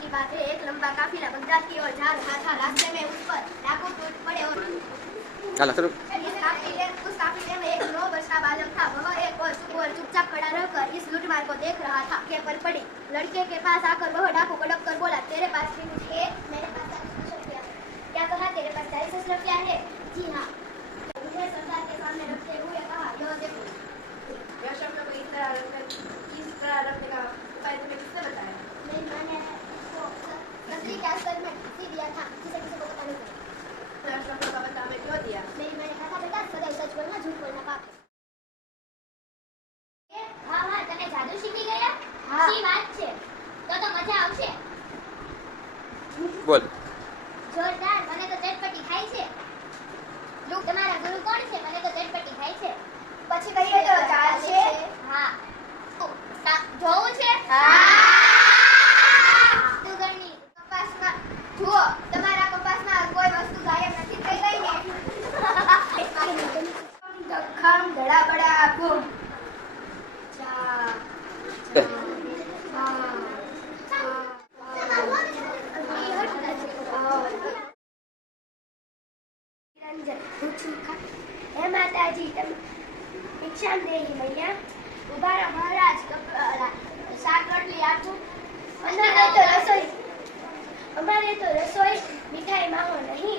की बात है, एक लंबा काफिला बगदाद की ओर जा रहा था। रास्ते में उस पर डाकू टूट पड़े और उस काफिले में एक 9 वर्ष का बालक था। वह एक और चुपचाप खड़ा रहकर इस लूटमार को देख रहा था कि पर पड़ी। लड़के के पास आकर वह डाकू कड़क कर बोला, तेरे पास भी कुछ है? मेरे पास 40 रुपया। क्या कहा? तेरे पास 40 रुपया है? जी हाँ। मुझे सरदार के सामने रखते हुए कहा, यह देखो। यह शब्द को इस तरह रखने का उपाय तुम्हें किसने बताया? नहीं, मैंने नकली कैश में सी दिया था, जिसे किसी को पता नहीं चला। यह शब्द का बता हमें क्यों दिया? नहीं, मैंने कहा था बेटा, सदैव सच बोलना, झूठ बोलना पाप है। हाँ हाँ, तने जादू શીખી ગયા? શી વાત છે? તો મજા આવશે. બોલ. જોરદાર. મને તો ચટપટી ખાઈ છે. લુક, તમારા ગુરુ કોણ છે? મને તો ચટપટી ખાઈ છે. પછી કહીએ તો ચાલશે? હા. જોવું છે? હા. તું ગણી કપાસમાં જુઓ, તમારા કપાસમાં કોઈ વસ્તુ ગાયબ નથી થઈ ગઈ ને? ધક્કમ ધડા બડા બૂમ. હે માતાજી, તમે ભિક્ષામ દેહી મૈયા. ઉભા રહો મહારાજ, શાક રોટલી આપું. અમારે તો રસોઈ મીઠાઈ માંગો નહીં.